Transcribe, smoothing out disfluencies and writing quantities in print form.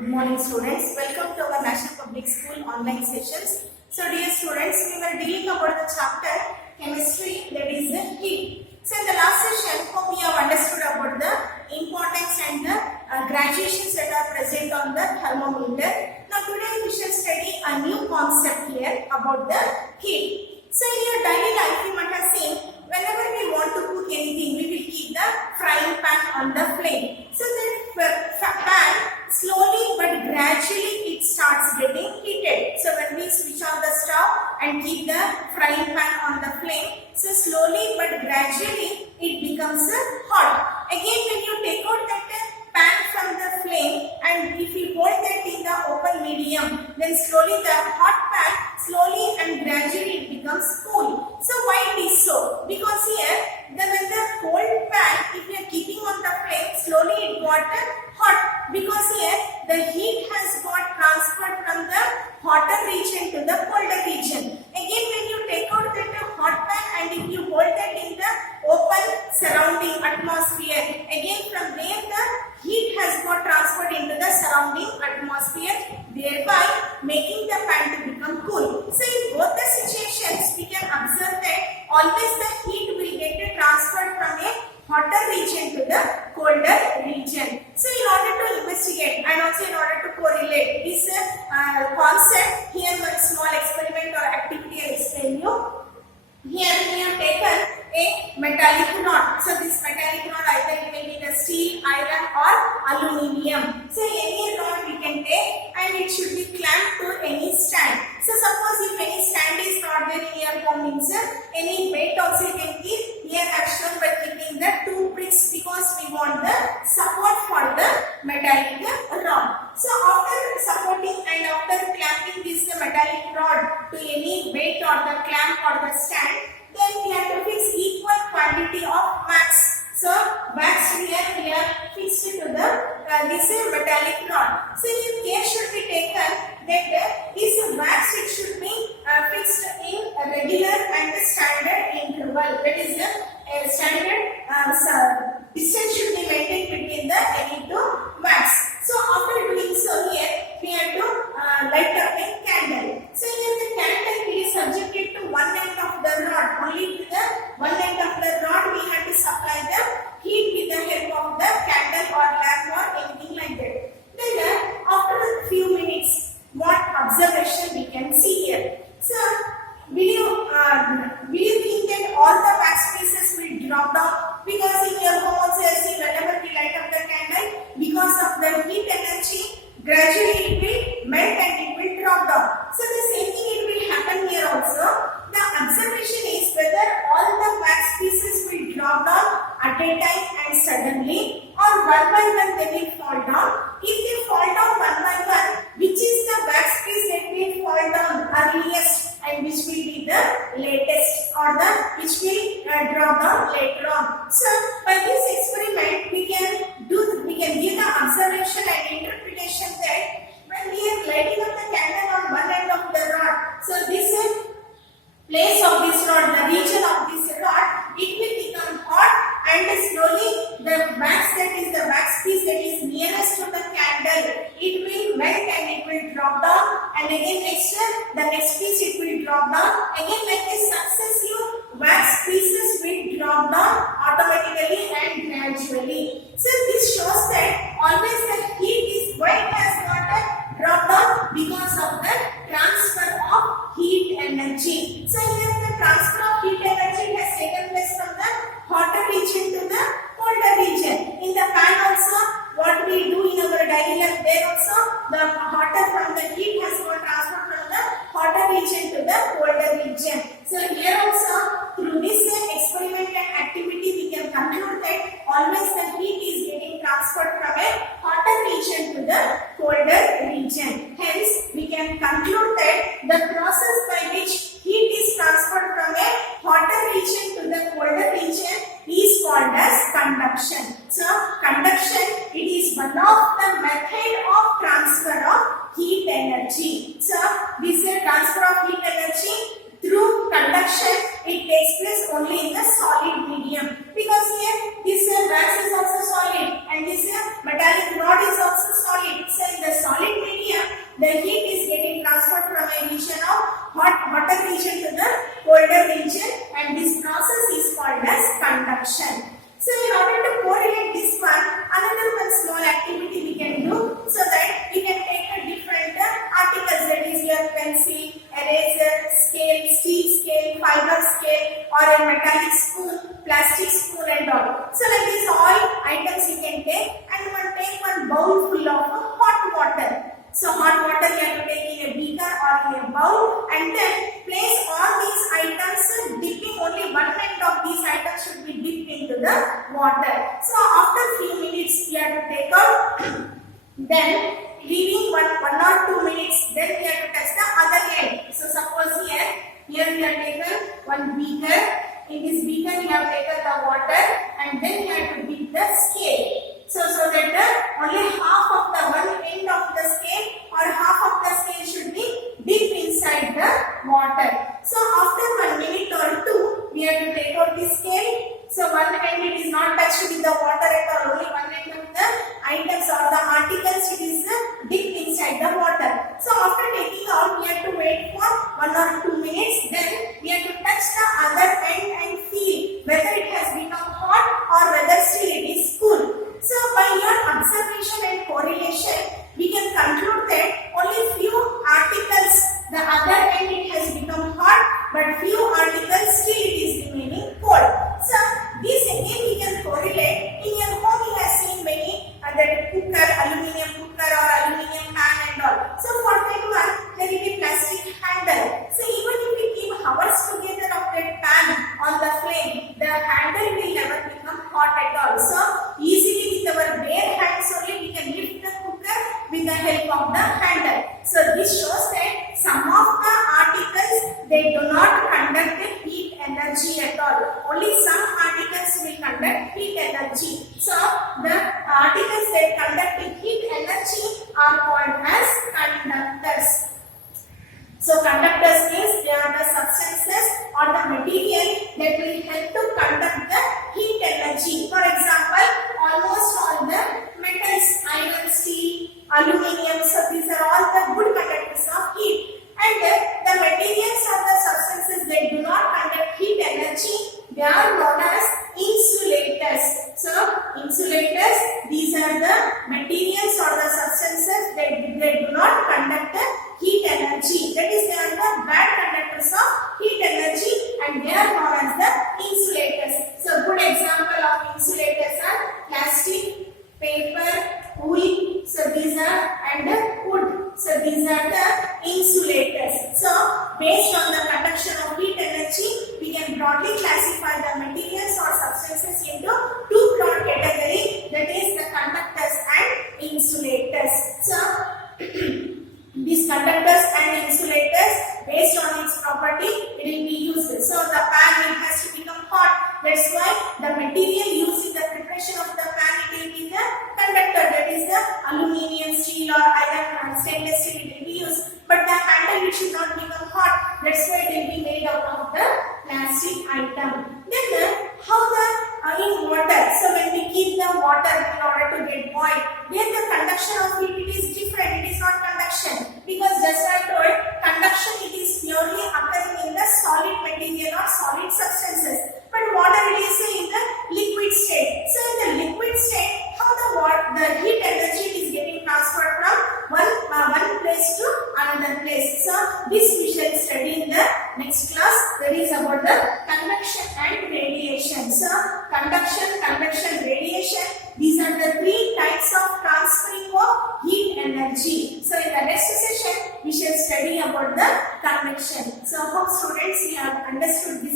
Good morning students. Welcome to our National Public School online sessions. So dear students, we were dealing about the chapter chemistry, that is the heat. So in the last session, we have understood about the importance and the graduations that are present on the thermometer. Now today we shall study a new concept here about the heat. So in your daily life you might have seen, whenever we want to cook anything, we will keep the frying pan on the flame. So that pan slowly but gradually it starts getting heated. So when we switch on the stove and keep the frying pan on the flame, so slowly but gradually it becomes hot. Again, when you take out that pan from the flame and if you hold that in the open medium, then slowly the hot pan slowly and gradually it becomes cool. So why it is so? Because here when the cold pan, if you are keeping on the flame, slowly it got hot. Because here the heat has got transferred from the hotter region to the colder region. Again, when you take out that hot pan and if you hold that in the open surrounding atmosphere, again from there the heat has got transferred into the surrounding atmosphere, thereby making the pan to become cool. So in both the situations we can observe that always the heat will get transferred from a hotter region to the colder region. So in order to investigate and also in order to correlate this concept, here one small experiment or activity I explain you. Here we have taken a metallic rod. So this metallic rod either it may be the steel, iron or aluminium. So any rod we can take and it should be clamped to any stand. So suppose if any stand is not there in your home, means any weight also you can keep. Here I have shown by keeping the two bricks because we want the support for the metallic rod. So after supporting and after clamping this metallic rod to any weight or the clamp or the stand, then we have to fix equal quantity of wax. So wax here we are fixed to the this metallic rod. So care should be taken that this wax it should be fixed in a regular and standard interval. That is a standard distance should be maintained between the any two wax. So after doing so, here we have to light up a candle. So here the candle is subjected to one end of the rod. Only to the one end of the rod we have to supply the heat with the help of the candle or lamp or anything like that. Then after a few minutes, what observation we can see here? So will you think that all the wax pieces will drop down? Because in your home also you see whenever we light up the candle, because of the heat energy, gradually it will melt and it will drop down. So the same thing it will happen here also. The observation is whether all the wax pieces will drop down at a time and suddenly, or one by one they will fall down. If they fall down one by one, which is the wax piece that will fall down earliest and which will be the latest, or the which will drop down later on. So by this experiment we can give the observation and interpretation that when we are lighting up the candle on one end of the rod, so this place of this rod, the region of this rod, it will become hot and slowly the wax, that is the wax piece that is nearest to the candle, it will melt and it will drop down, and again the next piece it will drop down. Again like this successive wax pieces will drop down automatically and gradually. So this shows that always the heat is why it has not dropped down, because of the transfer of heat energy. So here the transfer of heat energy has taken place from the hotter region to the colder region. In the pan also, what we do in our daily life, there also the hotter from the heat has got transferred from the hotter region to the colder region. So here also through this experiment and activity we can conclude that always the heat is getting transferred from a hotter region to the colder region. Hence we can conclude that the process by which heat is transferred from a hotter region to the colder region is called as conduction. So conduction, it is one of the method of transfer of heat energy. So this transfer of heat energy through conduction, it takes place only in the solid medium, because here this wax is also solid and this metallic rod is also solid. So in the solid then leaving one or 2 minutes, then we have to touch the other end. So suppose here we have taken one beaker. In this beaker we have taken the water and then we have to dip the scale. So that only half of the one end of the scale or half of the scale should be dipped inside the water. So after 1 minute or 2, we have to take out the scale. So one end it is not touched with the water at all. Only one end of the items or the articles it is dipped inside the water. So after taking out, we have to wait for 1 or 2 minutes. Then we have to touch the other end and feel whether it has become hot or whether still it is cool. So by your observation and correlation, we can conclude that only few articles, the other end it has become hot, but few articles still it is remaining cold. So this again we can correlate. In your home you have seen many that cooker, aluminium cooker or aluminium pan and all. So for that one there will be plastic handle. So even if we keep hours together of that pan on the flame, the handle will never become hot at all. So easily with our bare hands only we can lift the cooker with the help of the handle. So this shows that some of the articles they do not conduct the heat energy at all. Only some articles will conduct heat energy. So the articles that conduct heat energy are called as conductors. So conductors means they are the substances or the material that will help to conduct the heat energy. For example, almost all the metals, iron, steel, aluminium, so these are all the good conductors of heat. And the materials or the substances that do not conduct heat energy, they are known as insulators. So insulators, these are the materials or the substances that do not conduct the heat energy. That is, they are the bad conductors of heat energy and they are known as the insulators. So good example of insulators are plastic, paper, wool. So these are and wood. So these are the insulators. So based on the conduction of heat energy, we can broadly classify the materials or substances into two broad categories, that is the conductors and insulators. So these conductors and insulators, based on its property, it will be used. So the pan it has to become hot. That's why the material used in the preparation of the pan it will be the conductor. That is the aluminium, steel or iron, stainless steel it will be used. But the handle it should not become hot. That's why it will be made out of the plastic item. Then how the in water. So when we keep the water in order to get boiled, then the conduction of heat it is different. It is not conduction, because just I told, conduction it is purely occurring in the solid material or solid substances. But water it is in the liquid state. So in the liquid state, how the heat energy is getting transferred from one place to another place. So this we shall study in the next class. That is about the convection and radiation. So conduction, convection, radiation. These are the three types of transferring of heat energy. So in the next session, we shall study about the convection. So hope students you have understood this.